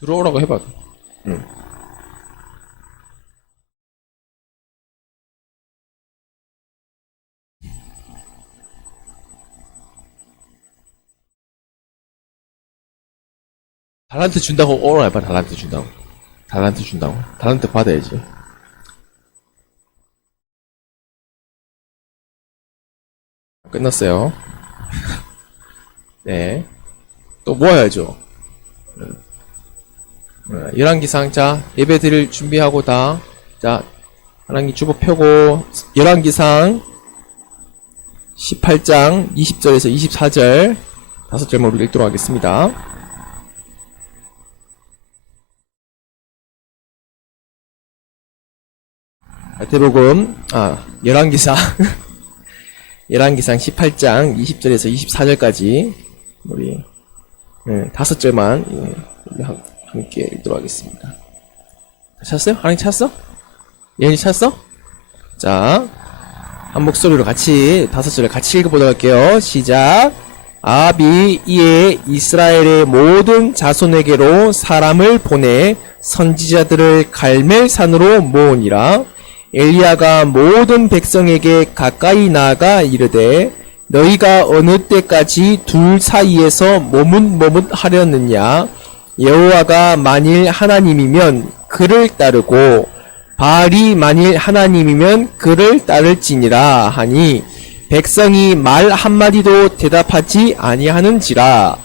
들어오라고 해봐. 응. 달란트 준다고 오라 해봐. 달란트 준다고. 달란트 준다고. 달란트 받아야지. 끝났어요. 네. 또 모아야죠. 11기상, 자, 예배 드릴 준비하고 다. 자, 하나님 주보 펴고, 11기상, 18장, 20절에서 24절, 5절만 우리 읽도록 하겠습니다. 마태복음, 11기상, 11기상 18장, 20절에서 24절까지, 우리, 5절만, 함께 읽도록 하겠습니다. 찾았어요? 하나님 찾았어? 예언이 찾았어? 자, 한 목소리로 같이 5절을 같이 읽어보도록 할게요. 시작. 아합이 이에 이스라엘의 모든 자손에게로 사람을 보내 선지자들을 갈멜산으로 모으니라. 엘리야가 모든 백성에게 가까이 나아가 이르되 너희가 어느 때까지 둘 사이에서 머뭇머뭇하려느냐. 여호와가 만일 하나님이면 그를 따르고 바알이 만일 하나님이면 그를 따를지니라 하니 백성이 말 한마디도 대답하지 아니하는지라.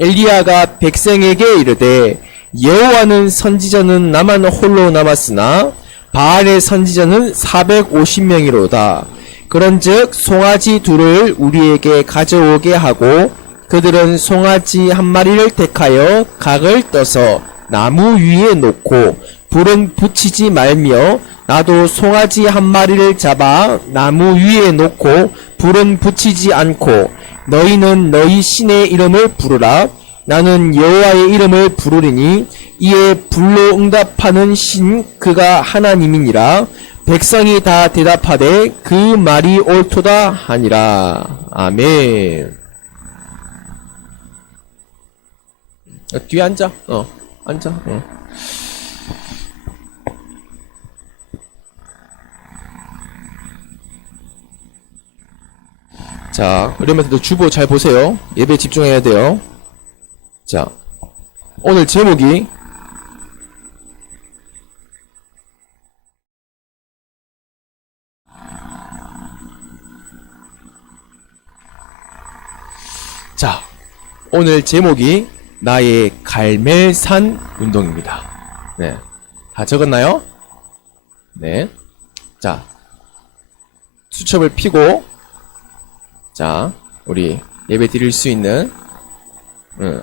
엘리야가 백성에게 이르되 여호와는 선지자는 나만 홀로 남았으나 바알의 선지자는 450명이로다. 그런즉 송아지 둘을 우리에게 가져오게 하고 그들은 송아지 한 마리를 택하여 각을 떠서 나무 위에 놓고 불은 붙이지 말며 나도 송아지 한 마리를 잡아 나무 위에 놓고 불은 붙이지 않고 너희는 너희 신의 이름을 부르라. 나는 여호와의 이름을 부르리니 이에 불로 응답하는 신 그가 하나님이니라. 백성이 다 대답하되 그 말이 옳도다 하니라. 아멘. 뒤에 앉아. 앉아. 자, 여러분들도 주보 잘 보세요. 예배 집중해야 돼요. 자, 오늘 제목이 나의 갈멜산 운동입니다. 네. 다 적었나요? 네. 자, 수첩을 펴고, 자, 우리 예배 드릴 수 있는, 네.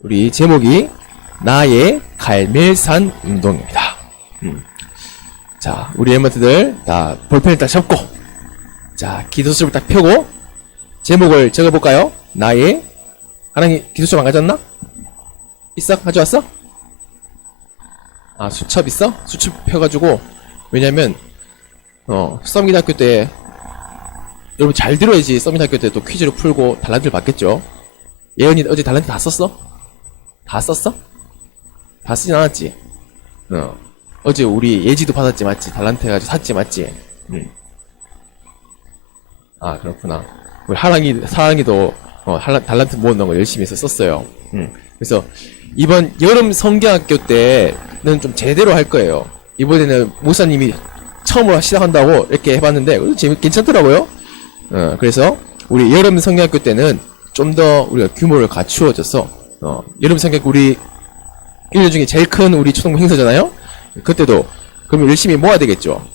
우리 제목이 나의 갈멜산 운동입니다. 자, 우리 엠버트들 다 볼펜을 딱 잡고, 자, 기도수첩을 딱 펴고, 제목을 적어볼까요? 나의, 하나님 기도수첩 안 가져왔나? 있어? 가져왔어? 수첩 있어? 수첩 펴가지고, 왜냐면, 썸기대학교 때, 여러분 잘 들어야지 썸기대학교 때 또 퀴즈를 풀고 달란트를 받겠죠? 예언이 어제 달란트 다 썼어? 다 썼어? 다 쓰진 않았지? 어제 우리 예지도 받았지, 맞지? 달란트 해가지고 샀지, 맞지? 그렇구나. 우리 사랑이도, 달란트 모으는 거 열심히 해서 썼어요. 그래서, 이번 여름 성경학교 때는 좀 제대로 할 거예요. 이번에는 목사님이 처음으로 시작한다고 이렇게 해봤는데, 괜찮더라고요. 그래서, 우리 여름 성경학교 때는 좀 더 우리가 규모를 갖추어져서, 여름 성경학교 우리 1년 중에 제일 큰 우리 초등부 행사잖아요? 그때도, 그러면 열심히 모아야 되겠죠.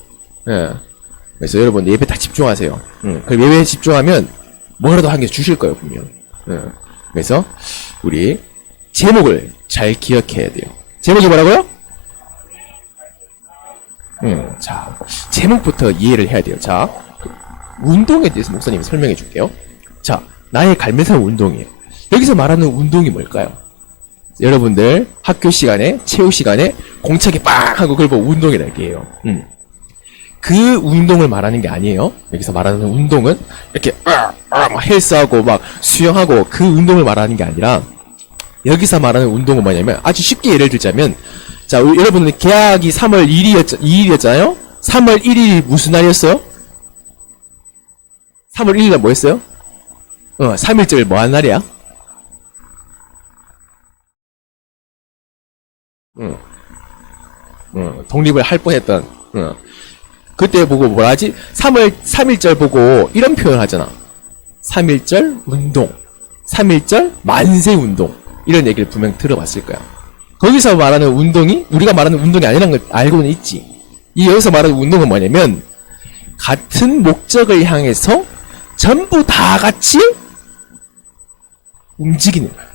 예. 그래서 여러분 예배 다 집중하세요. 그럼 예배에 집중하면 뭐라도 한 개 주실 거예요, 분명. 그래서 우리 제목을 잘 기억해야 돼요. 제목이 뭐라고요? 자, 제목부터 이해를 해야 돼요. 자, 운동에 대해서 목사님이 설명해 줄게요. 자, 나의 갈매산 운동이에요. 여기서 말하는 운동이 뭘까요? 여러분들 학교 시간에, 체육 시간에 공차기 빵 하고 그걸 보고 운동이라고 해요. 그 운동을 말하는 게 아니에요. 여기서 말하는 운동은 이렇게 막 헬스하고 막 수영하고 그 운동을 말하는 게 아니라 여기서 말하는 운동은 뭐냐면 아주 쉽게 예를 들자면 자 여러분들 계약이 3월 2일이었잖아요. 3월 1일이 무슨 날이었어요? 3월 1일날 뭐 했어요? 3일절 뭐 한 날이야? 독립을 할 뻔했던 그때 보고 뭐라 하지? 3일절 보고 이런 표현을 하잖아. 3일절 운동, 3일절 만세 운동 이런 얘기를 분명 들어봤을 거야. 거기서 말하는 운동이 우리가 말하는 운동이 아니라는 걸 알고는 있지. 이 여기서 말하는 운동은 뭐냐면 같은 목적을 향해서 전부 다 같이 움직이는 거야.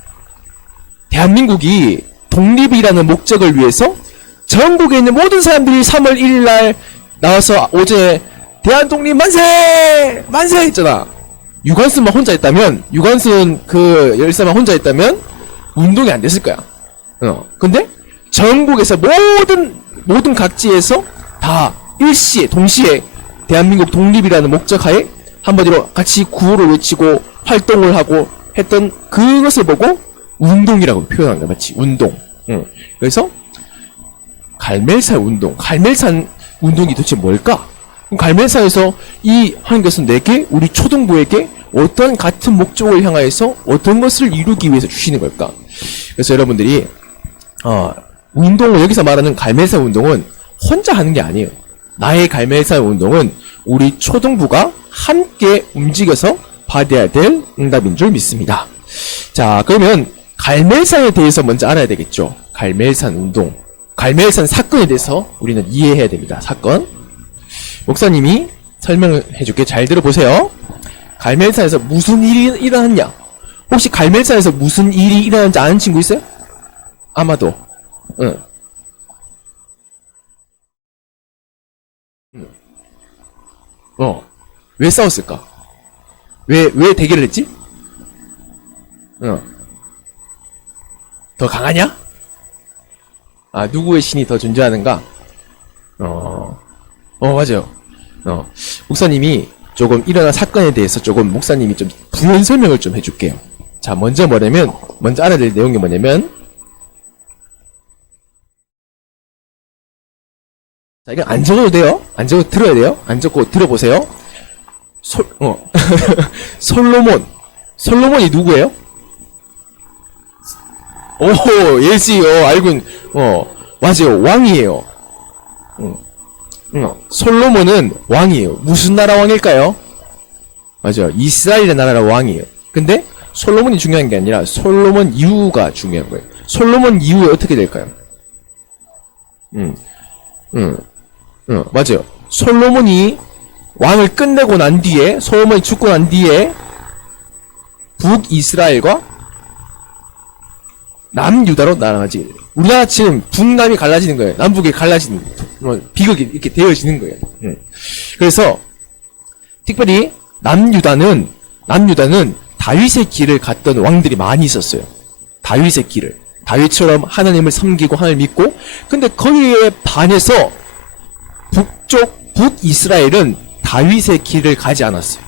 대한민국이 독립이라는 목적을 위해서 전국에 있는 모든 사람들이 3월 1일 날 나와서 오전에 대한독립 만세! 만세! 했잖아. 유관순만 혼자 했다면, 유관순 그 열사만 혼자 했다면, 운동이 안 됐을 거야. 근데, 전국에서 모든 각지에서 다 일시에, 동시에, 대한민국 독립이라는 목적 하에, 한마디로 같이 구호를 외치고, 활동을 하고, 했던 그것을 보고, 운동이라고 표현한 거야. 마치, 운동. 그래서, 갈멜산 운동. 갈멜산 운동이 도대체 뭘까? 갈멜산에서 이 하는 것은 내게, 우리 초등부에게 어떤 같은 목적을 향하여서 어떤 것을 이루기 위해서 주시는 걸까? 그래서 여러분들이, 운동을, 여기서 말하는 갈멜산 운동은 혼자 하는 게 아니에요. 나의 갈멜산 운동은 우리 초등부가 함께 움직여서 받아야 될 응답인 줄 믿습니다. 자, 그러면 갈멜산에 대해서 먼저 알아야 되겠죠. 갈멜산 운동. 갈멜산 사건에 대해서 우리는 이해해야 됩니다. 사건. 목사님이 설명을 해줄게. 잘 들어보세요. 갈멜산에서 무슨 일이 일어났냐? 혹시 갈멜산에서 무슨 일이 일어났는지 아는 친구 있어요? 아마도. 응. 왜 싸웠을까? 왜 대결을 했지? 더 강하냐? 누구의 신이 더 존재하는가? 맞아요. 목사님이 조금 일어난 사건에 대해서 조금 목사님이 좀 부연 설명을 좀 해줄게요. 자, 먼저 알아야 될 내용이 뭐냐면, 자, 이건 안 적어도 돼요. 안 적어도 들어야 돼요. 안 적고 들어보세요. 솔로몬이 누구예요? 오, 예지요. 알군. 맞아요. 왕이에요. 솔로몬은 왕이에요. 무슨 나라 왕일까요? 맞아요. 이스라엘의 나라 왕이에요. 근데 솔로몬이 중요한 게 아니라 솔로몬 이후가 중요한 거예요. 솔로몬 이후에 어떻게 될까요? 맞아요. 솔로몬이 왕을 끝내고 난 뒤에, 솔로몬이 죽고 난 뒤에 북이스라엘과 남유다로 나눠지게 돼요. 우리나라 지금 북남이 갈라지는 거예요. 남북이 갈라지는, 비극이 이렇게 되어지는 거예요. 그래서 특별히 남유다는 다윗의 길을 갔던 왕들이 많이 있었어요. 다윗의 길을. 다윗처럼 하나님을 섬기고 하나님을 믿고, 근데 거기에 반해서 북이스라엘은 다윗의 길을 가지 않았어요.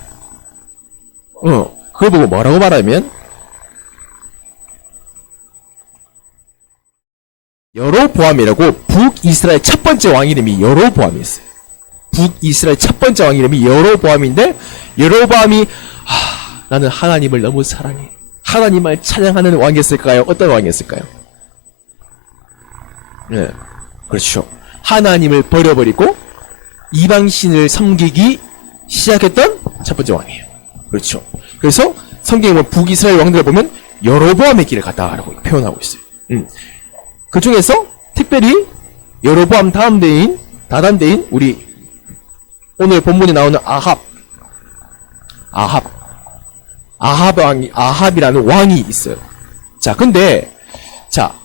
그걸 보고 뭐라고 말하면, 여로보암이라고 북이스라엘 첫 번째 왕 이름이 여로보암이었어요. 북이스라엘 첫 번째 왕 이름이 여로보암인데, 여로보암이, 나는 하나님을 너무 사랑해. 하나님을 찬양하는 왕이었을까요? 어떤 왕이었을까요? 네, 그렇죠. 하나님을 버려버리고 이방신을 섬기기 시작했던 첫 번째 왕이에요. 그렇죠. 그래서 성경에 보면 북이스라엘 왕들을 보면 여로보암의 길을 갔다라고 표현하고 있어요. 그 중에서 특별히 여로보암 다음 대인 우리 오늘 본문에 나오는 아합이라는 왕이 있어요. 자, 근데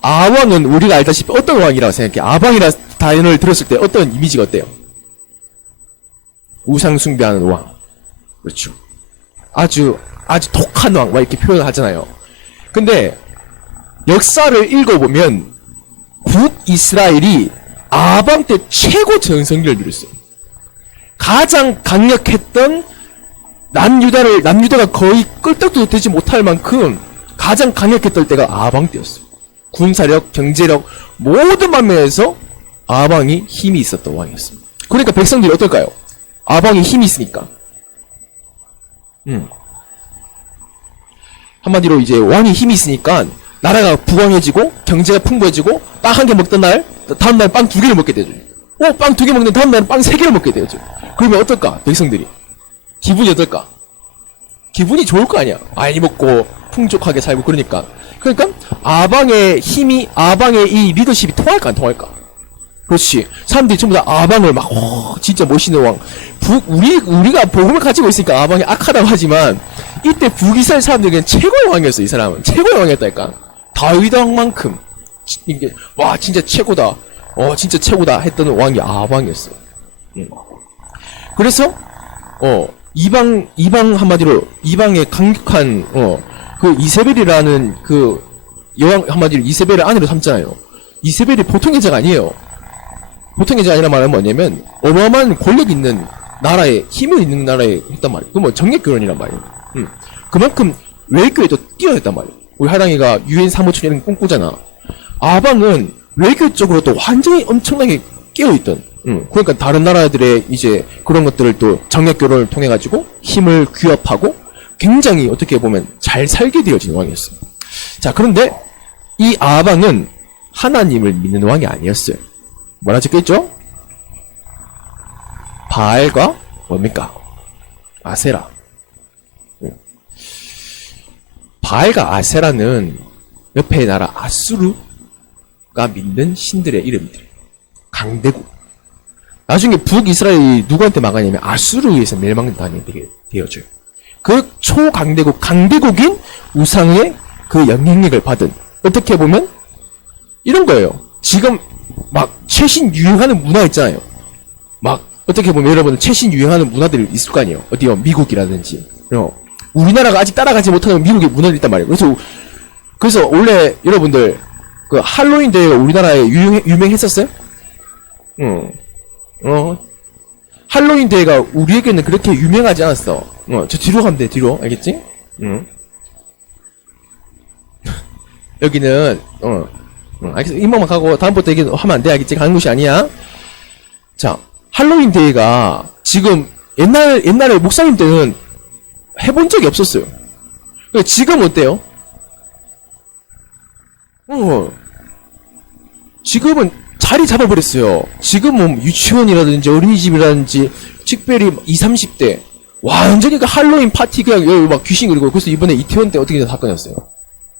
아합왕은 우리가 알다시피 어떤 왕이라고 생각해? 아합왕이라는 단어를 들었을 때 어떤 이미지가 어때요? 우상 숭배하는 왕. 그렇죠. 아주 독한 왕, 막 이렇게 표현을 하잖아요. 근데 역사를 읽어보면 북이스라엘이 아합왕 때 최고 전성기를 누렸어요. 가장 강력했던 남유다가 거의 끌떡도 되지 못할 만큼 가장 강력했던 때가 아방 때였어요. 군사력, 경제력 모든 방면에서 아방이 힘이 있었던 왕이었습니다. 그러니까 백성들이 어떨까요? 아방이 힘이 있으니까. 한마디로 이제 왕이 힘이 있으니까 나라가 부강해지고 경제가 풍부해지고 빵 한 개 먹던 날 다음날 빵 2개를 먹게 되죠. 빵 2개 먹는 다음날 빵 3개를 먹게 되죠. 그러면 어떨까? 백성들이 기분이 어떨까? 기분이 좋을 거 아니야. 많이 먹고 풍족하게 살고 그러니까 아방의 힘이 아방의 이 리더십이 통할까 안 통할까? 그렇지. 사람들이 전부 다 아방을 막 진짜 멋있는 왕. 우리가 복음을 가지고 있으니까 아방이 악하다고 하지만 이때 북이스라엘 사람들에게는 최고의 왕이었어. 이 사람은 최고의 왕이었다니까. 다윗 왕만큼 이게 와 진짜 최고다. 진짜 최고다 했던 왕이 아방이었어. 그래서 이방 한마디로 이방의 강력한 그 이세벨이라는 그 여왕 한마디로 이세벨을 아내로 삼잖아요. 이세벨이 보통 여자가 아니에요. 보통 여자가 아니란 말은 뭐냐면 어마어마한 권력 있는 나라에 힘을 있는 나라에 했단 말이에요. 그 뭐 정략 결혼이란 말이에요. 그만큼 외교에도 뛰어났단 말이에요. 우리 하랑이가 유엔 사무총 이런 거 꿈꾸잖아. 아방은 외교 쪽으로도 완전히 엄청나게 깨어있던. 그러니까 다른 나라들의 이제 그런 것들을 또 정략 결혼을 통해 가지고 힘을 규합하고 굉장히 어떻게 보면 잘 살게 되어진 왕이었어요. 자, 그런데 이 아방은 하나님을 믿는 왕이 아니었어요. 뭐라 적혀있죠? 바알과 뭡니까? 아세라. 바알과 아세라는 옆에 나라 아수르가 믿는 신들의 이름들이에요. 강대국. 나중에 북이스라엘이 누구한테 망하냐면 아수르에 의해서 멸망당하게 되어져요. 그 초강대국, 강대국인 우상의 그 영향력을 받은, 어떻게 보면 이런 거예요. 지금 막 최신 유행하는 문화 있잖아요. 막 어떻게 보면 여러분은 최신 유행하는 문화들이 있을 거 아니에요. 어디요? 미국이라든지. 우리나라가 아직 따라가지 못하는 미국의 문화들이 있단 말이에요. 그래서 원래 여러분들 그 할로윈 대회가 우리나라에 유명했었어요? 할로윈 대회가 우리에게는 그렇게 유명하지 않았어. 저 뒤로 가면 돼, 뒤로. 알겠지? 여기는, 알겠어. 이만만 가고, 다음부터 얘기하면 안 돼, 알겠지? 가는 곳이 아니야. 자, 할로윈 대회가 지금, 옛날에 목사님 때는 해본 적이 없었어요. 지금 어때요? 지금은 자리 잡아버렸어요. 지금은 유치원이라든지 어린이집이라든지 특별히 20, 30대 완전히 그 할로윈 파티 그냥 막 귀신 그리고 그래서 이번에 이태원 때 어떻게 사건이 났어요.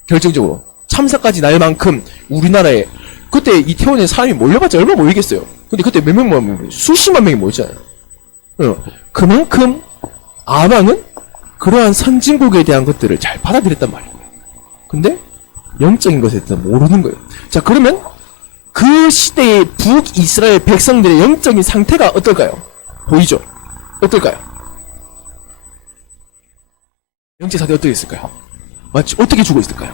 결정적으로 참사까지 날 만큼 우리나라에 그때 이태원에 사람이 몰려봤자 얼마나 모이겠어요. 근데 그때 몇 명만 모였어요. 수십만 명이 모였잖아요. 그만큼 아방은 그러한 선진국에 대한 것들을 잘 받아들였단 말이에요. 근데 영적인 것에 대해서 모르는 거예요. 자, 그러면 그 시대의 북이스라엘 백성들의 영적인 상태가 어떨까요? 보이죠? 어떨까요? 영적 상태 어떻게 있을까요? 맞지? 어떻게 죽어 있을까요?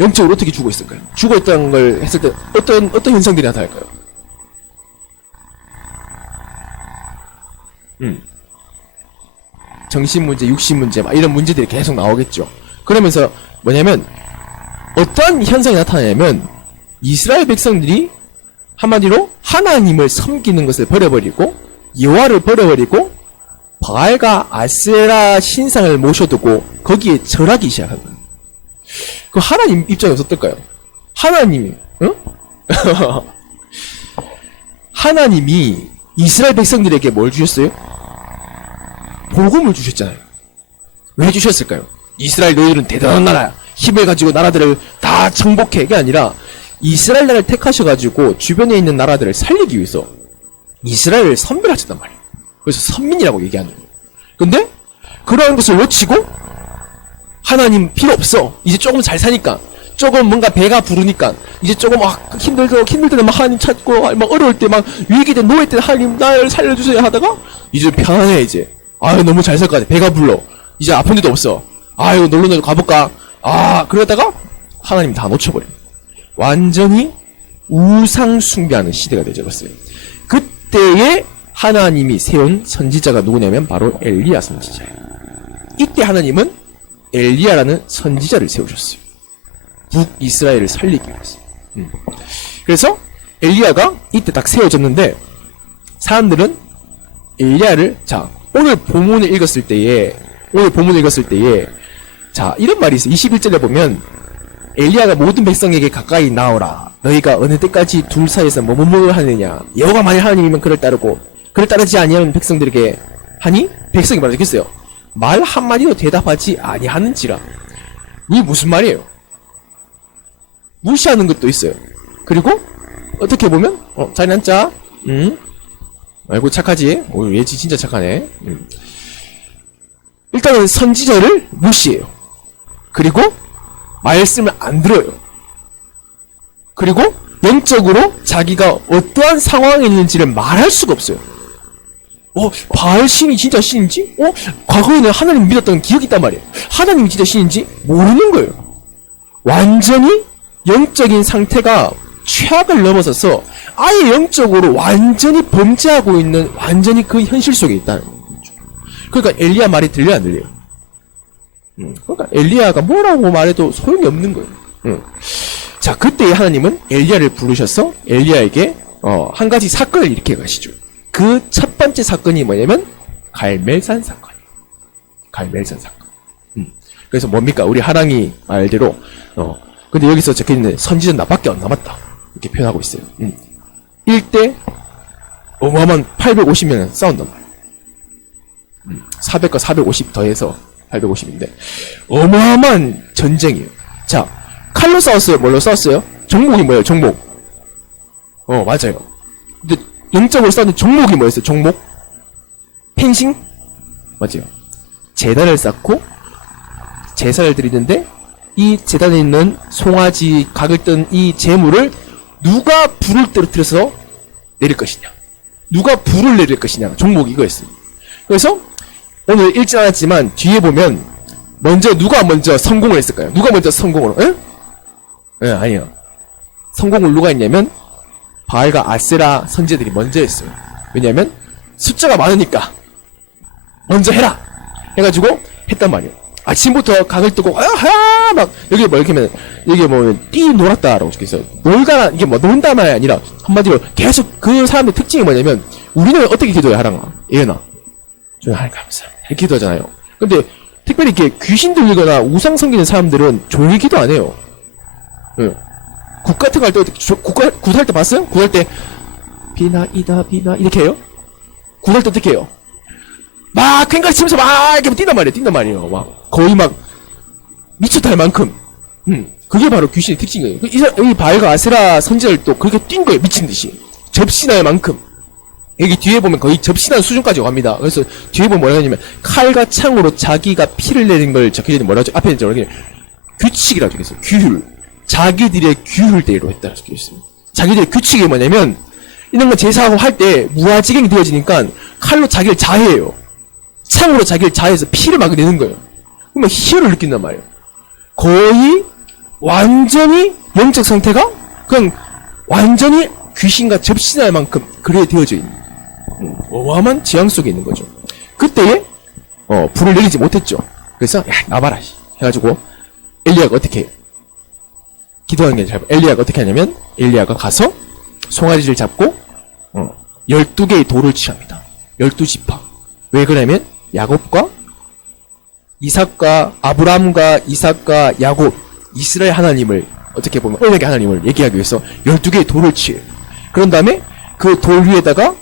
영적으로 어떻게 죽어 있을까요? 죽어 있다는 걸 했을 때 어떤 현상들이 나타날까요? 정신 문제, 육신 문제, 막 이런 문제들이 계속 나오겠죠. 그러면서 뭐냐면 어떤 현상이 나타나냐면 이스라엘 백성들이 한마디로 하나님을 섬기는 것을 버려버리고 여호와를 버려버리고 바알과 아세라 신상을 모셔두고 거기에 절하기 시작한 거예요. 그 하나님 입장에서 어떨까요? 하나님이 하나님이 이스라엘 백성들에게 뭘 주셨어요? 복음을 주셨잖아요. 왜 주셨을까요? 이스라엘 너희들은 대단한 나라야. 힘을 가지고 나라들을 다 정복해. 이게 아니라 이스라엘 나라를 택하셔가지고 주변에 있는 나라들을 살리기 위해서 이스라엘을 선별하셨단 말이에요. 그래서 선민이라고 얘기하는 거예요. 근데 그러한 것을 놓치고 하나님 필요 없어. 이제 조금 잘 사니까 조금 뭔가 배가 부르니까 이제 조금 힘들 때는 막 하나님 찾고 막 어려울 때 막 위기 때 노예 때 하나님 나를 살려주세요 하다가 이제 편안해 이제. 아유 너무 잘 살 것 같아. 배가 불러. 이제 아픈 데도 없어. 아유 놀러 가볼까. 그러다가 하나님 다 놓쳐버려. 완전히 우상 숭배하는 시대가 되어버렸어요. 그때에 하나님이 세운 선지자가 누구냐면 바로 엘리야 선지자예요. 이때 하나님은 엘리야라는 선지자를 세우셨어요. 북이스라엘을 살리기 위해서. 그래서 엘리야가 이때 딱 세워졌는데 사람들은 엘리야를 오늘 본문을 읽었을 때에 자 이런 말이 있어요. 21절에 보면 엘리야가 모든 백성에게 가까이 나오라. 너희가 어느 때까지 둘 사이에서 뭐뭐뭐 하느냐. 여호와 만일 하나님이면 그를 따르고 그를 따르지 아니하는 백성들에게 하니 백성이 말하겠어요. 말 한마디도 대답하지 아니하는지라. 이게 무슨 말이에요? 무시하는 것도 있어요. 그리고 어떻게 보면 자리 앉자. 아이고 착하지. 얘 진짜 착하네. 일단은 선지자를 무시해요. 그리고 말씀을 안 들어요. 그리고 영적으로 자기가 어떠한 상황에 있는지를 말할 수가 없어요. 바알 신이 진짜 신인지? 과거에는 하나님 믿었던 기억이 있단 말이에요. 하나님이 진짜 신인지 모르는 거예요. 완전히 영적인 상태가 최악을 넘어서서 아예 영적으로 완전히 범죄하고 있는 완전히 그 현실 속에 있다는 거죠. 그러니까 엘리야 말이 들려 안 들려요? 그러니까 엘리야가 뭐라고 말해도 소용이 없는 거예요. 자, 그때 하나님은 엘리야를 부르셔서 엘리야에게 한 가지 사건을 일으켜 가시죠. 그 첫 번째 사건이 뭐냐면 갈멜산 사건이에요. 갈멜산 사건. 그래서 뭡니까? 우리 하랑이 말대로 근데 여기서 적혀있는 선지자는 나밖에 안 남았다. 이렇게 표현하고 있어요. 1대 어마어마한 850명 싸운단 말이에요. 400과 450 더해서 850인데 어마어마한 전쟁이에요. 자, 칼로 싸웠어요? 뭘로 싸웠어요? 종목이 뭐예요? 종목. 맞아요. 근데 영적으로 싸우는 종목이 뭐였어요? 종목? 펜싱? 맞아요. 제단을 쌓고 제사를 드리는데 이 제단에 있는 송아지 각을 뜬 이 재물을 누가 불을 떨어뜨려서 내릴 것이냐. 누가 불을 내릴 것이냐. 종목이 이거였어요. 그래서 오늘 읽지 않았지만 뒤에 보면 누가 먼저 성공을 했을까요? 누가 먼저 성공을? 아니요. 성공을 누가 했냐면 바알과 아세라 선지자들이 먼저 했어요. 왜냐면 숫자가 많으니까 먼저 해라 해가지고 했단 말이에요. 아침부터 각을 뜨고 막 여기 뭐 이렇게 하면 여기 뭐 띠 놀았다라고 적혀있어요. 놀다나 이게 뭐 논다 말이 아니라 한마디로 계속 그 사람의 특징이 뭐냐면 우리는 어떻게 기도해 하랑아 예은아 좀 하나님 감사합니다 이렇게 기도하잖아요. 근데 특별히 이렇게 귀신 들리거나 우상 섬기는 사람들은 조용히 기도 안 해요. 국 같은 거 할 때 굿할 때 봤어요? 굿할 때 비나이다 비나 이렇게 해요? 굿할 때 어떻게 해요? 막 꽹과리 치면서 막 이렇게 뛴단 말이에요. 막 거의 막 미쳤다 할 만큼. 그게 바로 귀신의 특징이에요. 이 바알과 아세라 선지자들도 그렇게 뛴 거예요. 미친 듯이. 접신할 만큼. 여기 뒤에 보면 거의 접신한 수준까지 갑니다. 그래서 뒤에 보면 뭐라고 하냐면 칼과 창으로 자기가 피를 내는 걸 적혀있는 뭐라고 앞에 있는 뭐라고 규칙이라고 적혀있어요. 규율. 자기들의 규율대로 했다고 적혀있어요. 자기들의 규칙이 뭐냐면 이런 거 제사하고 할 때 무아지경이 되어지니까 칼로 자기를 자해해요. 창으로 자기를 자해해서 피를 막 내는 거예요. 그러면 희열을 느낀단 말이에요. 거의 완전히 영적 상태가 그냥 완전히 귀신과 접신할 만큼 그래 되어져 있는 어마어마한 지향 속에 있는 거죠. 그때에 불을 내리지 못했죠. 그래서 야 나봐라 해가지고 엘리야가 어떻게 해요? 기도하는 게 잘 봐. 엘리야가 어떻게 하냐면 엘리야가 가서 송아지를 잡고 12개의 돌을 취합니다. 12지파. 왜 그러냐면 야곱과 이삭과 아브라함과 이삭과 야곱 이스라엘 하나님을 어떻게 보면 언약의 하나님을 얘기하기 위해서 12개의 돌을 취해요. 그런 다음에 그 돌 위에다가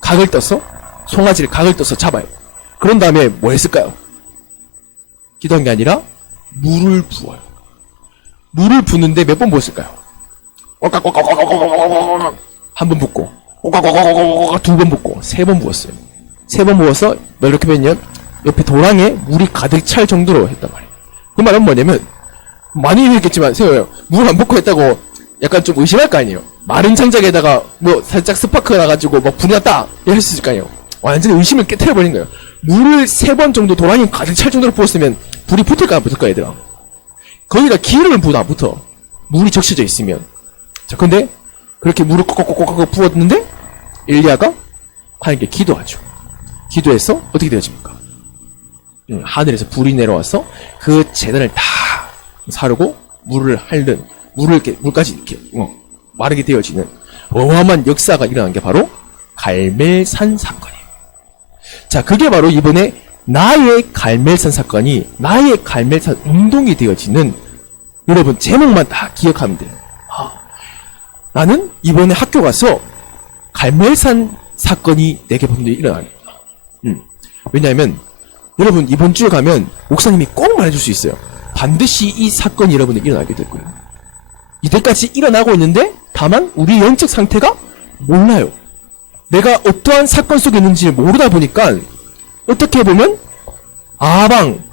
각을 떠서 송아지를 각을 떠서 잡아요. 그런 다음에 뭐 했을까요? 기도한 게 아니라 물을 부어요. 물을 부는데 몇 번 부었을까요? 한 번 붓고 두 번 붓고 세 번 부었어요. 세 번 부어서 이렇게 보면 옆에 도랑에 물이 가득 찰 정도로 했단 말이에요. 그 말은 뭐냐면 많이 했겠지만 세워요. 물 안 붓고 했다고 약간 좀 의심할 거 아니에요. 마른 장작에다가 뭐 살짝 스파크가 나가지고 뭐 불이 났다 이럴 수 있을 거 아니에요. 완전히 의심을 깨트려버린 거예요. 물을 3번 정도 도랑이 가득 찰 정도로 부었으면 불이 붙을까 안 붙을까 얘들아. 거기다 기름을 부어도 안 붙어. 물이 적셔져 있으면. 자 근데 그렇게 물을 꼭꼭꼭꼭 부었는데 엘리야가 하나님께 기도하죠. 기도해서 어떻게 되어집니까? 하늘에서 불이 내려와서 그 재단을 다 사르고 물을 핥는, 물까지 이렇게 마르게 되어지는 어마어마한 역사가 일어난 게 바로 갈멜산 사건이에요. 자, 그게 바로 이번에 나의 갈멜산 사건이 나의 갈멜산 운동이 되어지는, 여러분 제목만 다 기억하면 돼요. 나는 이번에 학교 가서 갈멜산 사건이 내게 본일이 일어납니다. 왜냐하면 여러분 이번 주에 가면 목사님이 꼭 말해줄 수 있어요. 반드시 이 사건이 여러분에게 일어나게 될 거예요. 이때까지 일어나고 있는데 다만 우리 영적 상태가 몰라요. 내가 어떠한 사건 속에 있는지 모르다 보니까 어떻게 보면 아방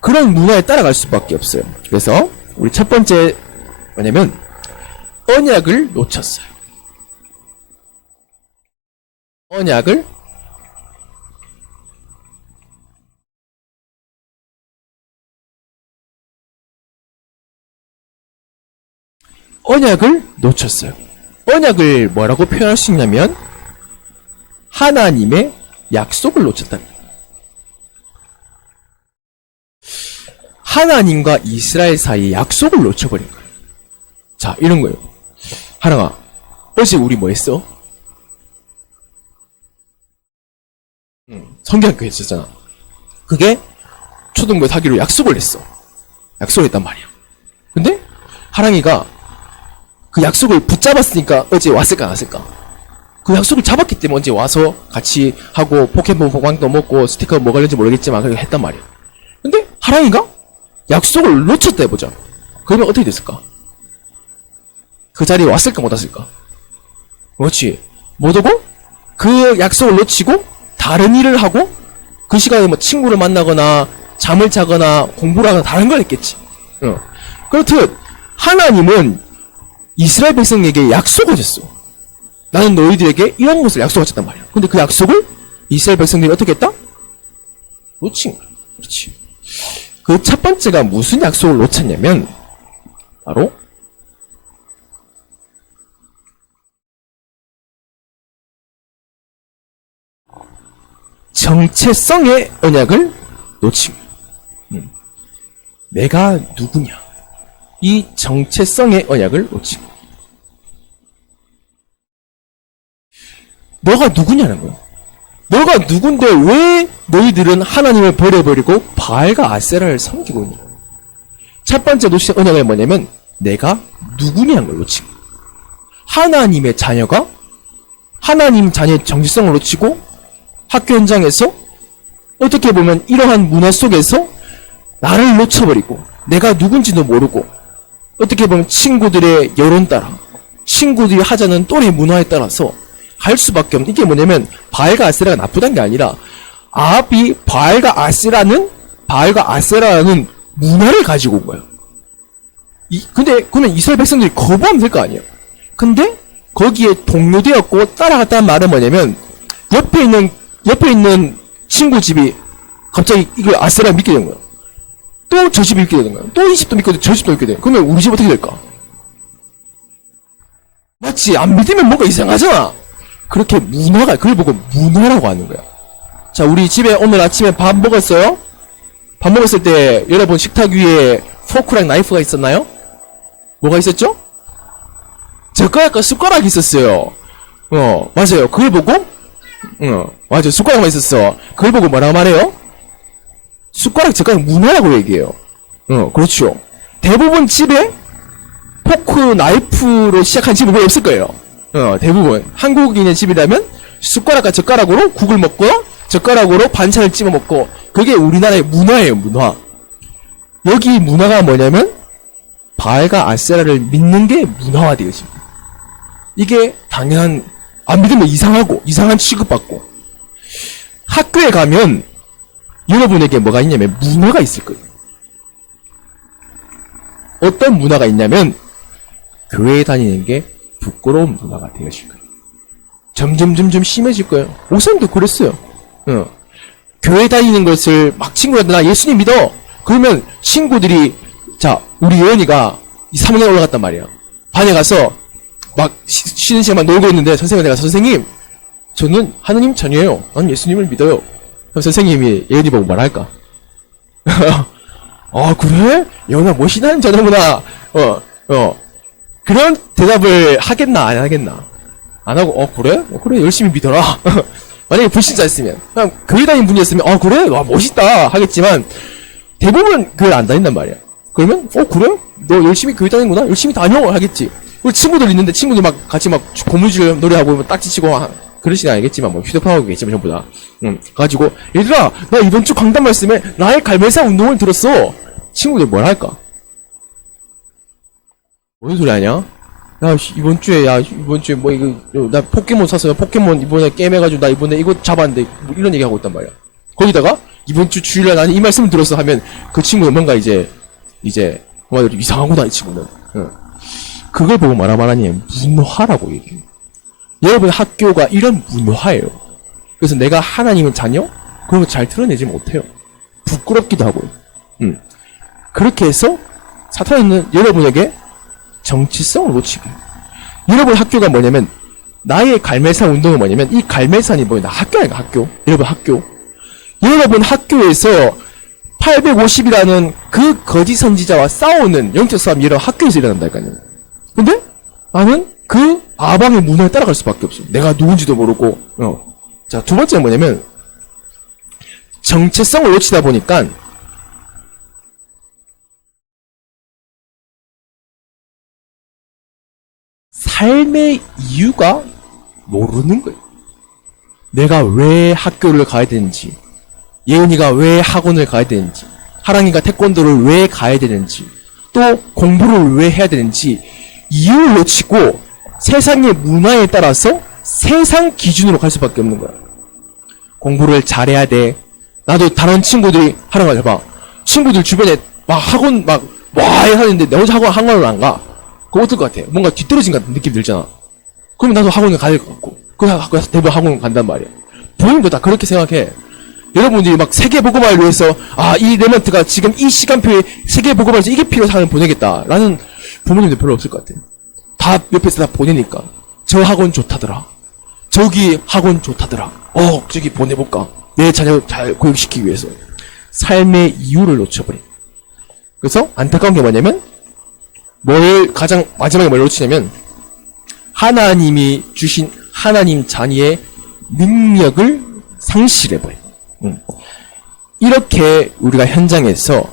그런 문화에 따라갈 수밖에 없어요. 그래서 우리 첫 번째 뭐냐면 언약을 놓쳤어요. 언약을 놓쳤어요. 언약을 뭐라고 표현할 수 있냐면 하나님의 약속을 놓쳤답니다. 하나님과 이스라엘 사이의 약속을 놓쳐버린 거예요. 자, 이런 거예요. 하랑아, 어제 우리 뭐 했어? 성경학교 했었잖아. 그게 초등부에 하기로 약속을 했어. 약속을 했단 말이야. 근데 하랑이가 그 약속을 붙잡았으니까 어제 왔을까 안 왔을까? 그 약속을 잡았기 때문에 어제 와서 같이 하고 포켓몬 보방도 먹고 스티커 뭐 걸는지 모르겠지만 그렇게 했단 말이야. 근데 하랑이가 약속을 놓쳤다 해보자. 그러면 어떻게 됐을까? 그 자리에 왔을까 못 왔을까? 그렇지. 못 오고 그 약속을 놓치고 다른 일을 하고 그 시간에 뭐 친구를 만나거나 잠을 자거나 공부를 하거나 다른 걸 했겠지. 그렇듯 하나님은 이스라엘 백성에게 약속을 줬어. 나는 너희들에게 이런 것을 약속을 줬단 말이야. 근데 그 약속을 이스라엘 백성들이 어떻게 했다? 놓친 거야. 그렇지. 그 첫 번째가 무슨 약속을 놓쳤냐면 바로 정체성의 언약을 놓친 거야. 내가 누구냐? 이 정체성의 언약을 놓친 거야. 너가 누구냐는 거야. 너가 누군데 왜 너희들은 하나님을 버려버리고 바알과 아세라를 섬기고 있는 거야. 첫 번째 놓친 언약이 뭐냐면 내가 누구냐는 걸 놓친 거야. 하나님의 자녀가 하나님 자녀의 정체성을 놓치고 학교 현장에서 어떻게 보면 이러한 문화 속에서 나를 놓쳐버리고 내가 누군지도 모르고 어떻게 보면 친구들의 여론 따라 친구들이 하자는 또래 문화에 따라서 갈 수밖에 없는, 이게 뭐냐면 바알과 아세라가 나쁘다는 게 아니라 바알과 아세라라는 문화를 가지고 온 거예요. 근데 그러면 이스라엘 백성들이 거부하면 될 거 아니에요. 근데 거기에 동료되었고 따라갔다는 말은 뭐냐면 옆에 있는 친구 집이 갑자기 이걸 아세라를 믿게 된 거야. 또 저 집이 믿게 되는 거야. 또 이 집도 믿게 돼, 저 집도 믿게 돼. 그러면 우리 집 어떻게 될까? 맞지? 안 믿으면 뭔가 이상하잖아. 그렇게 문화가, 그걸 보고 문화라고 하는 거야. 자, 우리 집에 오늘 아침에 밥 먹었어요? 밥 먹었을 때 여러분 식탁 위에 포크랑 나이프가 있었나요? 뭐가 있었죠? 젓가락과 숟가락이 있었어요. 맞아요. 그걸 보고 맞아. 숟가락만 있었어. 그걸 보고 뭐라고 말해요? 숟가락, 젓가락 문화라고 얘기해요. 그렇죠. 대부분 집에 포크, 나이프로 시작한 집은 거의 없을 거예요. 대부분. 한국인의 집이라면 숟가락과 젓가락으로 국을 먹고, 젓가락으로 반찬을 찍어 먹고, 그게 우리나라의 문화예요, 문화. 여기 문화가 뭐냐면, 바알과 아세라를 믿는 게 문화화되어집니다. 이게 당연한, 안 믿으면 이상한 취급받고. 학교에 가면, 여러분에게 뭐가 있냐면, 문화가 있을 거예요. 어떤 문화가 있냐면, 교회에 다니는 게 부끄러운 문화가 되어질 거예요. 점점 심해질 거예요. 목사님도 그랬어요. 교회 다니는 것을 막 친구한테 나 예수님 믿어. 그러면 친구들이 자 우리 예언이가 3학년 올라갔단 말이야. 반에 가서 막 쉬는 시간만 놀고 있는데 선생님한테 가서 선생님 저는 하느님 자녀예요. 난 예수님을 믿어요. 그럼 선생님이 예은이 보고 말할까? 아, 그래? 예은아, 멋있는 자녀구나. 그런 대답을 하겠나, 안 하겠나? 안 하고, 그래? 그래, 열심히 믿어라. 만약에 불신자였으면, 그냥 교회 다니는 분이었으면, 그래? 와, 멋있다. 하겠지만, 대부분 교회 안 다닌단 말이야. 그러면, 그래? 너 열심히 교회 다니는구나? 열심히 다녀. 하겠지. 우리 친구들 있는데, 친구들 막 같이 막 고무줄 노래하고, 뭐 딱지치고, 그러시진 않겠지만, 뭐 휴대폰 하고 있겠지만, 전부 다. 가지고, 얘들아, 나 이번 주 강단 말씀에 나의 갈매사 운동을 들었어. 친구들 뭘 할까? 뭔 소리 하냐? 이번 주에 뭐 나 포켓몬 샀어요. 포켓몬 이번에 게임 해가지고 나 이번에 이거 잡았는데, 뭐 이런 얘기 하고 있단 말이야. 거기다가, 이번 주 주일날 나는 이 말씀을 들었어 하면, 그 친구는 뭔가 이제, 이상하구나, 이 친구는. 그걸 보고 말하니, 문화라고 얘기해. 여러분 학교가 이런 문화예요. 그래서 내가 하나님의 자녀? 그런 거 잘 드러내지 못해요. 부끄럽기도 하고요. 그렇게 해서, 사탄은 여러분에게, 정치성을 놓치게. 여러분 학교가 뭐냐면, 나의 갈매산 운동은 뭐냐면, 이 갈매산이 뭐냐, 학교 아닌가, 학교. 여러분 학교. 여러분 학교에서 850이라는 그 거짓 선지자와 싸우는 영적 싸움이 여러분 학교에서 일어난다니까요. 근데 나는 그 아방의 문화에 따라갈 수밖에 없어. 내가 누군지도 모르고. 자, 두 번째는 뭐냐면, 정체성을 놓치다 보니까, 삶의 이유가 모르는 거예요. 내가 왜 학교를 가야 되는지, 예은이가 왜 학원을 가야 되는지, 하랑이가 태권도를 왜 가야 되는지, 또 공부를 왜 해야 되는지 이유를 놓치고 세상의 문화에 따라서 세상 기준으로 갈 수밖에 없는 거야. 공부를 잘해야 돼. 나도 다른 친구들이 하랑아 해봐. 친구들 주변에 막 학원 막 와 하는데 내 혼자 학원을 안 가. 그거 어떨 것 같아? 뭔가 뒤떨어진 것 같은 느낌 들잖아. 그러면 나도 학원을 가야 될 것 같고. 그래서 대부분 학원 간단 말이야. 부모님도 다 그렇게 생각해. 여러분들이 막 세계보고마를 위해서, 이 레먼트가 지금 이 시간표에 세계보고마에서 이게 필요해서 학원 보내겠다. 라는 부모님도 별로 없을 것 같아. 다 옆에서 다 보내니까. 저 학원 좋다더라. 저기 학원 좋다더라. 저기 보내볼까. 내 자녀 잘 교육시키기 위해서. 삶의 이유를 놓쳐버려. 그래서 안타까운 게 뭐냐면, 가장 마지막에 뭘 놓치냐면, 하나님이 주신 하나님 자녀의 능력을 상실해버려. 이렇게 우리가 현장에서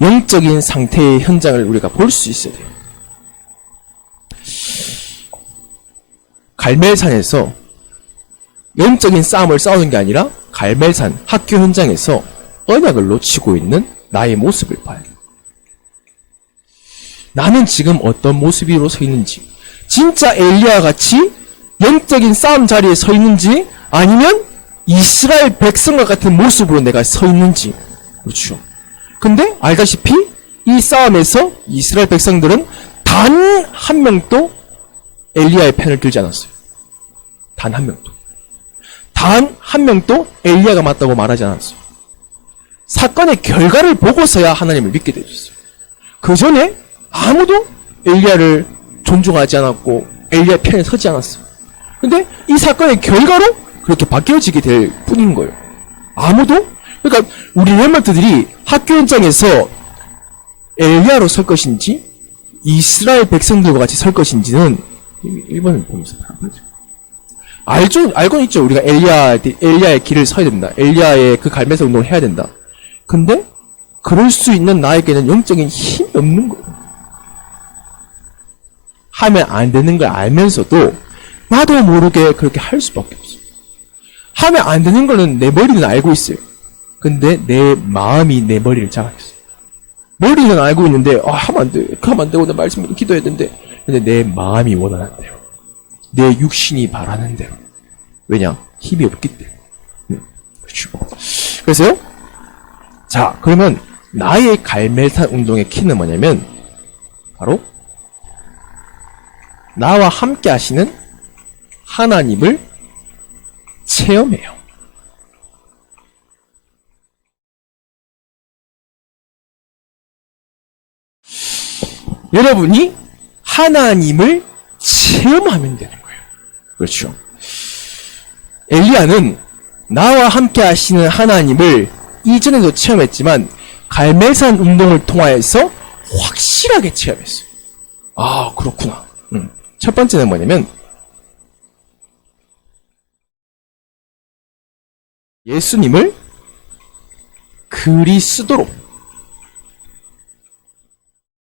영적인 상태의 현장을 우리가 볼 수 있어야 돼요. 갈멜산에서 영적인 싸움을 싸우는 게 아니라 갈멜산 학교 현장에서 언약을 놓치고 있는 나의 모습을 봐야 돼요. 나는 지금 어떤 모습으로 서 있는지, 진짜 엘리야 같이 영적인 싸움 자리에 서 있는지, 아니면 이스라엘 백성과 같은 모습으로 내가 서 있는지. 그렇죠. 근데 알다시피 이 싸움에서 이스라엘 백성들은 단 한 명도 엘리야의 편을 들지 않았어요. 단 한 명도. 단 한 명도 엘리야가 맞다고 말하지 않았어요. 사건의 결과를 보고서야 하나님을 믿게 되었어요. 그 전에 아무도 엘리야를 존중하지 않았고 엘리야 편에 서지 않았어요. 근데 이 사건의 결과로 그렇게 바뀌어지게 될 뿐인 거예요. 아무도? 그러니까 우리 렘넌트들이 학교 현장에서 엘리야로 설 것인지 이스라엘 백성들과 같이 설 것인지는 1번을 보면서 알고는 있죠. 우리가 엘리야의 길을 서야 된다. 엘리야의 그 갈매사 운동을 해야 된다. 근데 그럴 수 있는 나에게는 영적인 힘이 없는 거예요. 하면 안 되는 걸 알면서도 나도 모르게 그렇게 할 수밖에 없어요. 하면 안 되는 거는 내 머리는 알고 있어요. 근데 내 마음이 내 머리를 장악했어요. 머리는 알고 있는데 하면 안 돼. 이렇게 하면 안 되고 내 말씀 기도해야 되는데, 근데 내 마음이 원하는 대로, 내 육신이 바라는 대로. 왜냐? 힘이 없기 때문에. 그렇죠. 그래서요. 자, 그러면 나의 갈멜산 운동의 키는 뭐냐면 바로 나와 함께 하시는 하나님을 체험해요. 여러분이 하나님을 체험하면 되는 거예요. 그렇죠. 엘리야는 나와 함께 하시는 하나님을 이전에도 체험했지만 갈멜산 운동을 통하여서 확실하게 체험했어요. 아, 그렇구나. 첫 번째는 뭐냐면 예수님을 그리스도로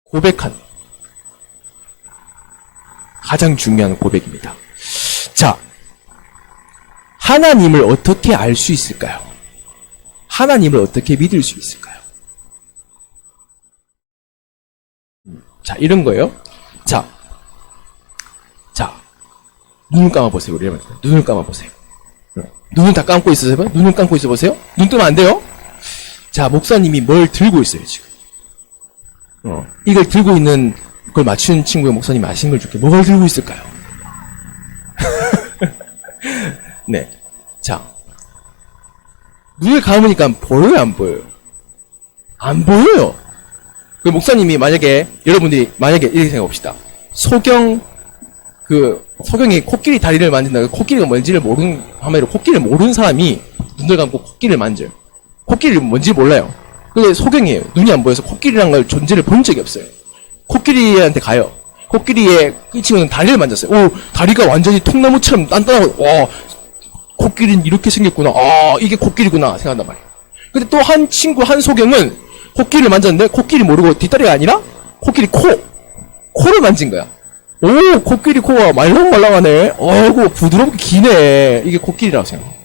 고백한 가장 중요한 고백입니다. 자, 하나님을 어떻게 알 수 있을까요? 하나님을 어떻게 믿을 수 있을까요? 자, 이런 거예요. 자, 눈을 감아보세요. 우리 눈을 감아보세요. 눈을 다 감고 있으세요? 눈을 감고 있어 보세요. 눈 뜨면 안 돼요. 자, 목사님이 뭘 들고 있어요, 지금. 이걸 들고 있는 걸 맞춘 친구의 목사님이 아시는 걸 줄게. 뭘 들고 있을까요? 네. 자, 눈을 감으니까 보여요, 안 보여요? 안 보여요. 그 목사님이 만약에, 여러분들이 만약에 이렇게 생각해봅시다. 소경이 코끼리 다리를 만진다. 코끼리가 뭔지를 모르는, 한마디로 코끼리를 모르는 사람이 눈을 감고 코끼리를 만져요. 코끼리를 뭔지 몰라요. 근데 소경이에요. 눈이 안 보여서 코끼리란 걸 존재를 본 적이 없어요. 코끼리한테 가요. 코끼리의 이 친구는 다리를 만졌어요. 오, 다리가 완전히 통나무처럼 단단하고, 와, 코끼리는 이렇게 생겼구나. 아, 이게 코끼리구나. 생각한단 말이에요. 근데 또 한 친구, 한 소경은 코끼리를 만졌는데, 코끼리 모르고 뒷다리가 아니라, 코끼리 코를 만진 거야. 오, 코끼리 코가 말랑말랑하네. 어이구, 부드럽게 기네. 이게 코끼리라고 생각해.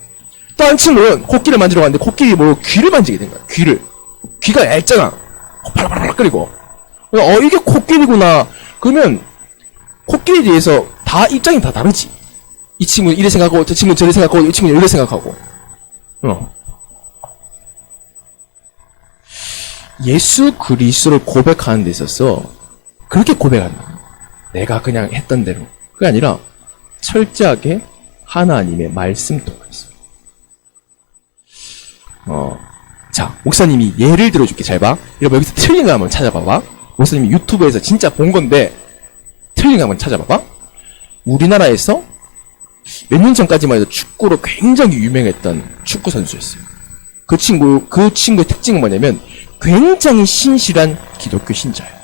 또 한 친구는 코끼리를 만지러 갔는데, 코끼리 모르고 귀를 만지게 된 거야. 귀가 얇잖아. 팔팔팔거리고. 이게 코끼리구나. 그러면, 코끼리에 대해서 입장이 다 다르지. 이 친구는 이래 생각하고, 저 친구는 저래 생각하고, 이 친구는 이래 생각하고. 예수 그리스도를 고백하는 데 있어서, 그렇게 고백한다. 내가 그냥 했던 대로. 그게 아니라, 철저하게 하나님의 말씀 통해서. 자, 목사님이 예를 들어줄게. 잘 봐. 여러분 여기서 틀린 거 한번 찾아봐봐. 목사님이 유튜브에서 진짜 본 건데 틀린 거 한번 찾아봐봐. 우리나라에서 몇 년 전까지만 해도 축구로 굉장히 유명했던 축구 선수였어요. 그 친구의 특징은 뭐냐면 굉장히 신실한 기독교 신자예요.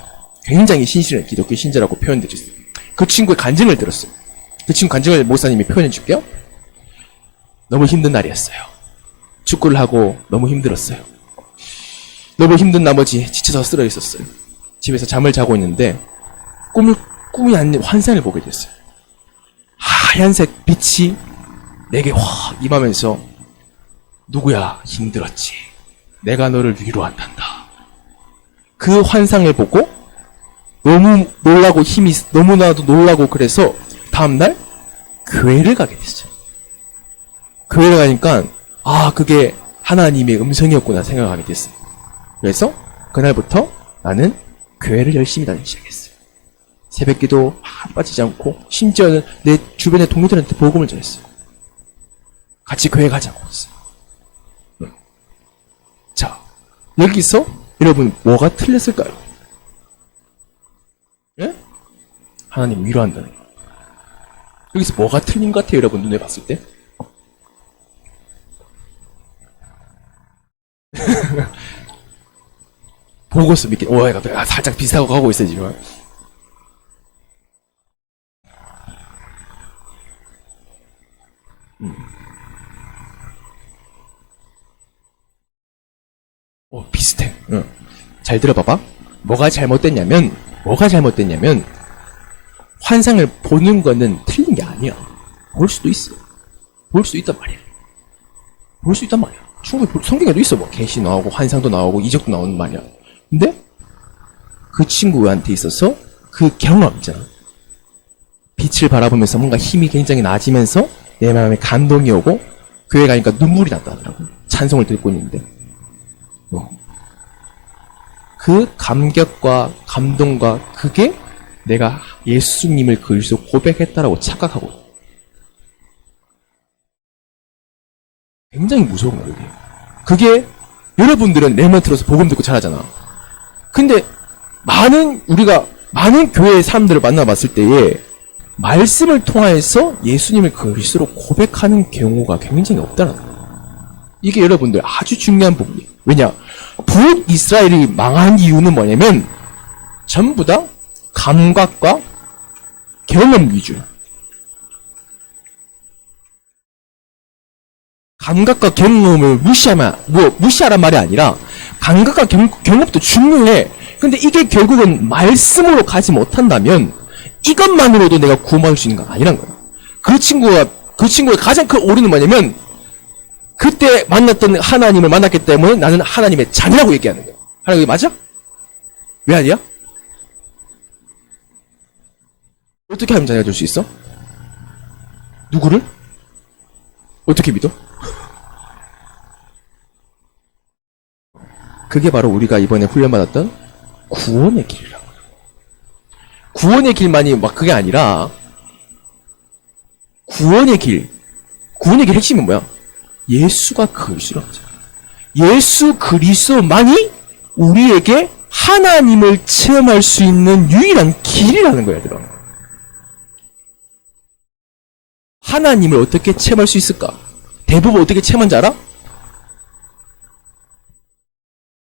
굉장히 신실한 기독교 신자라고 표현되어 있어요. 그 친구의 간증을 들었어요. 그 친구 간증을 목사님이 표현해 줄게요. 너무 힘든 날이었어요. 축구를 하고 너무 힘들었어요. 너무 힘든 나머지 지쳐서 쓰러져 있었어요. 집에서 잠을 자고 있는데 꿈이 아닌 환상을 보게 됐어요. 하얀색 빛이 내게 확 임하면서 누구야 힘들었지. 내가 너를 위로한단다. 그 환상을 보고 너무 놀라고 너무나도 놀라고 그래서 다음날 교회를 가게 됐어요. 교회를 가니까 그게 하나님의 음성이었구나 생각하게 됐어요. 그래서 그날부터 나는 교회를 열심히 다니기 시작했어요. 새벽기도 빠지지 않고 심지어는 내 주변의 동료들한테 복음을 전했어요. 같이 교회 가자고 했어요. 자, 여기서 여러분 뭐가 틀렸을까요? 예? 하나님 위로한다는 거. 여기서 뭐가 틀린 것 같아요, 여러분 눈에 봤을 때? 보고서 믿기. 얘가 살짝 비슷하고 가고 있어요, 지금. 비슷해. 잘 들어봐봐. 뭐가 잘못됐냐면, 환상을 보는 거는 틀린 게 아니야. 볼 수도 있어. 볼 수 있단 말이야. 충분히 성경에도 있어. 뭐 계시 나오고 환상도 나오고 이적도 나오는 말이야. 근데 그 친구한테 있어서 그 경험 있잖아. 빛을 바라보면서 뭔가 힘이 굉장히 나아지면서 내 마음에 감동이 오고 교회 가니까 눈물이 났다 하더라고. 찬송을 듣고 있는데 그 감격과 감동과 그게 내가 예수님을 그리스도 고백했다라고 착각하고 굉장히 무서운 거예요. 그게 여러분들은 랩만 틀어서 복음 듣고 잘하잖아. 근데 우리가 많은 교회의 사람들을 만나봤을 때에 말씀을 통하여서 예수님을 그리스도로 고백하는 경우가 굉장히 없다는 거예요. 이게 여러분들 아주 중요한 부분이에요. 왜냐? 북이스라엘이 망한 이유는 뭐냐면 전부 다 감각과 경험 위주. 감각과 경험을 무시하란 말이 아니라 감각과 경험도 중요해. 근데 이게 결국은 말씀으로 가지 못한다면 이것만으로도 내가 구원받을 수 있는 건 아니란 거야. 그 친구의 가장 큰 오류는 뭐냐면 그때 만났던 하나님을 만났기 때문에 나는 하나님의 자녀라고 얘기하는 거야. 하나님 맞아? 왜 아니야? 어떻게 하면 자녀가 될 수 있어? 누구를? 어떻게 믿어? 그게 바로 우리가 이번에 훈련받았던 구원의 길이라고. 구원의 길만이 막 그게 아니라 구원의 길 핵심은 뭐야? 예수가 그리스도라고 하잖아. 예수 그리스도만이 우리에게 하나님을 체험할 수 있는 유일한 길이라는 거야, 얘들아. 하나님을 어떻게 체험할 수 있을까? 대부분 어떻게 체험한지 알아?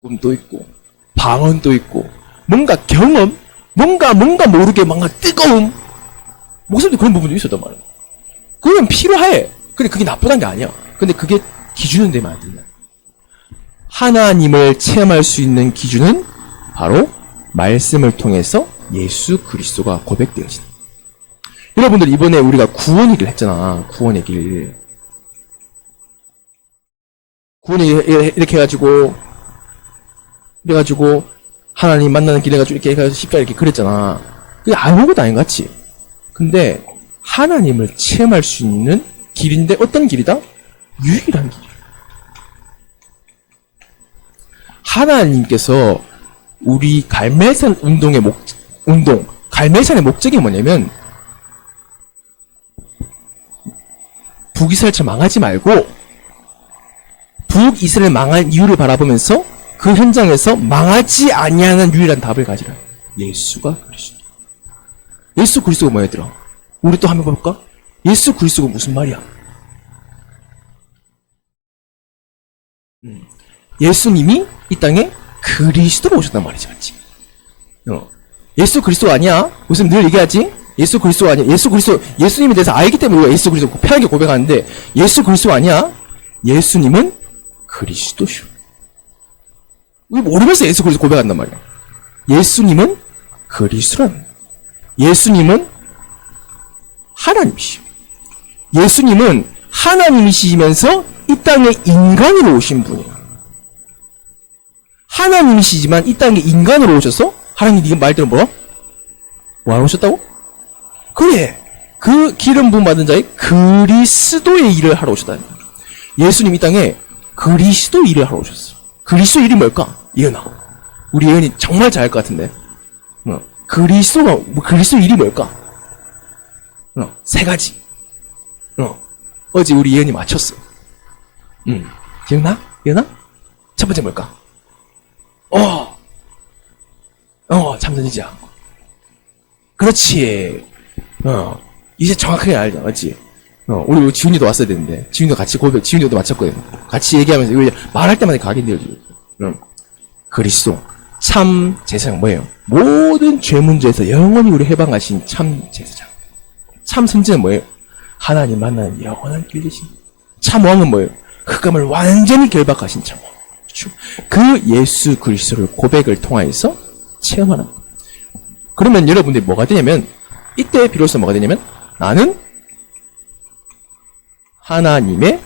꿈도 있고 방언도 있고 뭔가 경험, 뭔가 모르게 뭔가 뜨거움, 목소리도 그런 부분도 있었단 말이야. 그건 필요해. 근데 그게 나쁘다는 게 아니야. 근데 그게 기준은 되면 안 된다. 하나님을 체험할 수 있는 기준은 바로 말씀을 통해서 예수 그리스도가 고백되어진다. 여러분들 이번에 우리가 구원의 길 했잖아. 구원의 길. 구원의 길 이렇게 해가지고 하나님 만나는 길 해가지고 이렇게 해가지고 십자가 이렇게 그랬잖아. 그게 아무것도 아닌 것 같지. 근데 하나님을 체험할 수 있는 길인데 어떤 길이다? 유일한 길이야. 하나님께서 우리 갈멜산 갈멜산의 목적이 뭐냐면 북이스라엘처럼 망하지 말고 북이스라엘 망한 이유를 바라보면서 그 현장에서 망하지 아니하는 유일한 답을 가지라. 예수가 그리스도. 예수 그리스도가 뭐야, 얘들아? 우리 또 한번 볼까? 예수 그리스도가 무슨 말이야? 예수님이 이 땅에 그리스도로 오셨단 말이지, 맞지? 예수 그리스도 아니야? 무슨 늘 얘기하지? 예수 그리스도 아니야? 예수님에 대해서 알기 때문에 우리가 예수 그리스도 편하게 고백하는데 예수 그리스도 아니야? 예수님은 그리스도시오. 우리 모르면서 예수 그리스도 고백한단 말이야. 예수님은 그리스도라는 거야. 예수님은 하나님이시오. 예수님은 하나님이시면서 이 땅에 인간으로 오신 분이야. 하나님이시지만 이 땅에 인간으로 오셔서 하나님 네가 말대로 뭐라? 뭐하러 오셨다고? 그래. 그 기름 부음 받은 자의 그리스도의 일을 하러 오셨다는 거야. 예수님 이 땅에 그리스도 일을 하러 오셨어. 그리스도 일이 뭘까? 예은아. 우리 예은이 정말 잘할 것 같은데. 그리스도 일이 뭘까? 세 가지. 어제 우리 예은이 맞췄어. 기억나? 예은아? 첫 번째 뭘까? 참선이지 않고. 그렇지. 이제 정확하게 알자, 맞지? 우리 지훈이도 왔어야 되는데, 지훈이도 같이 지훈이도 맞췄거든. 같이 얘기하면서, 이거 말할 때마다 각인되어 지금. 그리스도. 참 제사장 뭐예요? 모든 죄 문제에서 영원히 우리 해방하신 참 제사장. 참 선지는 뭐예요? 하나님 만나는 영원한 길 되신. 참 왕은 뭐예요? 흑암을 완전히 결박하신 참 왕. 그렇죠? 그 예수 그리스도를 고백을 통하여서 체험하는 거예요. 그러면 여러분들이 뭐가 되냐면, 이때 비로소 뭐가 되냐면, 나는 하나님의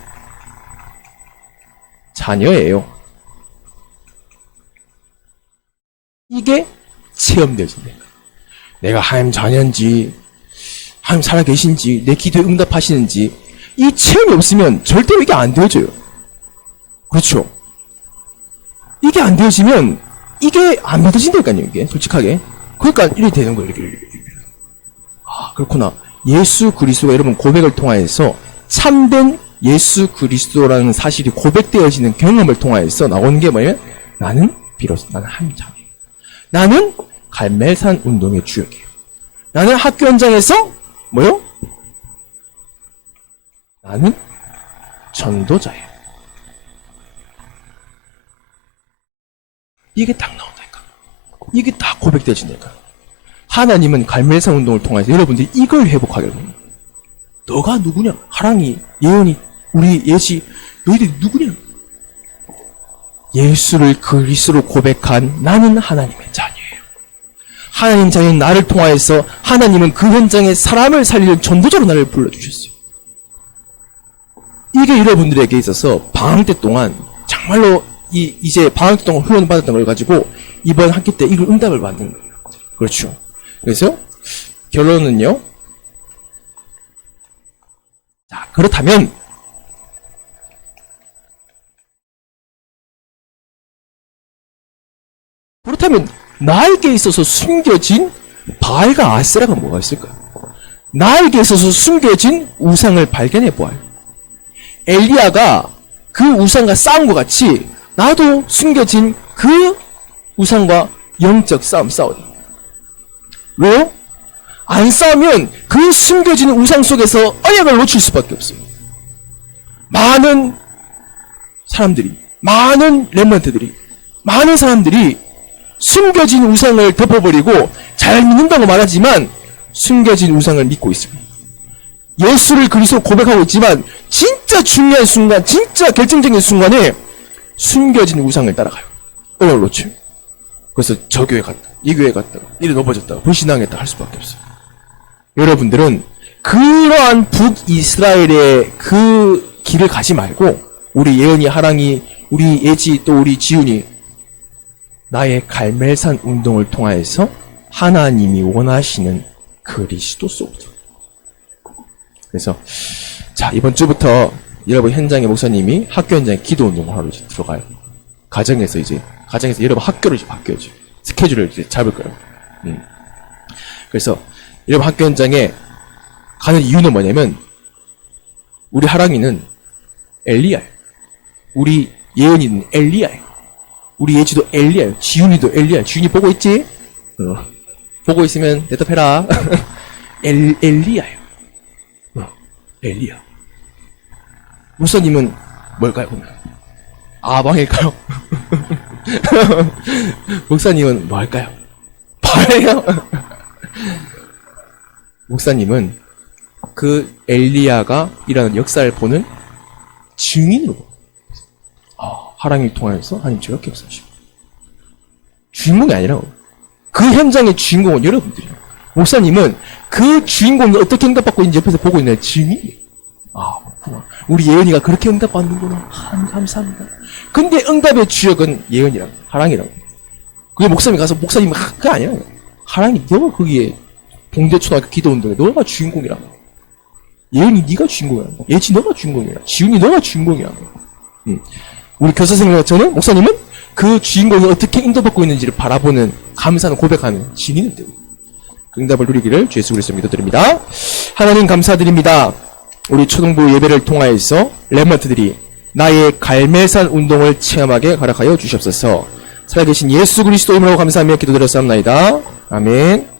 자녀예요. 이게 체험되어진다. 내가 하나님 자녀인지, 하나님 살아계신지, 내 기도에 응답하시는지, 이 체험이 없으면 절대로 이게 안 되어져요. 그렇죠? 이게 안 되어지면, 이게 안 믿어진다니까요, 이게. 솔직하게. 그러니까 이렇게 되는 거예요, 이렇게. 아, 그렇구나. 예수 그리스도가 여러분 고백을 통하여서 참된 예수 그리스도라는 사실이 고백되어지는 경험을 통하여서 나오는 게 뭐냐면, 나는 하나님 자녀예요. 나는 갈멜산 운동의 주역이에요. 나는 학교 현장에서 뭐요? 나는 전도자예요. 이게 딱 나온다니까. 이게 다 고백되어진다니까. 하나님은 갈멜산 운동을 통해서 여러분들이 이걸 회복하게 됩니다. 너가 누구냐? 하랑이, 예언이, 우리 예지, 너희들이 누구냐? 예수를 그리스도로 고백한 나는 하나님의 자녀예요. 하나님 자녀인 나를 통하여서 하나님은 그 현장에 사람을 살리는 전도자로 나를 불러주셨어요. 이게 여러분들에게 있어서 방학 때 동안 정말로 이제 방학 때 동안 훈련을 받았던 걸 가지고 이번 학기 때 이걸 응답을 받는 거예요. 그렇죠. 그래서 결론은요. 자, 그렇다면 나에게 있어서 숨겨진 바알과 아세라가 뭐가 있을까요? 나에게 있어서 숨겨진 우상을 발견해 보아요. 엘리야가 그 우상과 싸운 것 같이 나도 숨겨진 그 우상과 영적 싸움 싸워야 돼요. 왜요? 안 싸우면 그 숨겨진 우상 속에서 언약을 놓칠 수밖에 없어요. 많은 사람들이, 많은 렘넌트들이, 많은 사람들이 숨겨진 우상을 덮어버리고 잘 믿는다고 말하지만 숨겨진 우상을 믿고 있습니다. 예수를 그리스도 고백하고 있지만 진짜 중요한 순간, 진짜 결정적인 순간에 숨겨진 우상을 따라가요. 언약을 놓쳐요. 그래서 저 교회 갔다, 이 교회 갔다가 이래 넘어졌다가 불신앙했다 할 수밖에 없어요. 여러분들은 그러한 북이스라엘의 그 길을 가지 말고 우리 예언이, 하랑이, 우리 예지, 또 우리 지훈이 나의 갈멜산 운동을 통하여서 하나님이 원하시는 그리스도 속으로. 그래서 자, 이번 주부터 여러분 현장의 목사님이 학교 현장에 기도 운동을 하러 이제 들어가요. 가정에서 여러분 학교를 이제 바뀌어야죠. 스케줄을 이제 잡을 거예요. 그래서 여러분 학교 현장에 가는 이유는 뭐냐면 우리 하랑이는 엘리야예요. 우리 예은이는 엘리야예요. 우리 예지도 엘리야예요. 지훈이도 엘리야예요. 지훈이 보고 있지? 보고 있으면 대답해라. 엘리야예요. 엘리야. 목사님은 뭘까요? 아방일까요? 목사님은 뭐 할까요? 바예요? 목사님은 그 엘리야가 일하는 역사를 보는 증인으로 하랑이를 통하여서 하나님 저렇게 역사하시고 주인공이 아니라고. 그 현장의 주인공은 여러분들이에요. 목사님은 그 주인공이 어떻게 응답받고 있는지 옆에서 보고 있는 증인이에요. 그렇구나. 우리 예은이가 그렇게 응답받는구나. 감사합니다. 근데 응답의 주역은 예은이라고, 하랑이라고. 그게 목사님이 가서 목사님 그게 아니야. 하랑이 너가 거기에 봉대초등학교 기도운동에 너가 주인공이라고. 예은이 네가 주인공이라고. 예지 너가 주인공이야. 지훈이 너가 주인공이야. 우리 교사선생님과 저는, 목사님은 그 주인공이 어떻게 인도받고 있는지를 바라보는, 감사하는, 고백하는 증인이 되고 그 응답을 누리기를 주 예수 그리스도 믿어드립니다. 하나님 감사드립니다. 우리 초등부 예배를 통하여서 렘넌트들이 나의 갈멜산 운동을 체험하게 허락하여 주시옵소서. 살아계신 예수 그리스도 이름으로 감사하며 기도드렸사옵나이다. 아멘.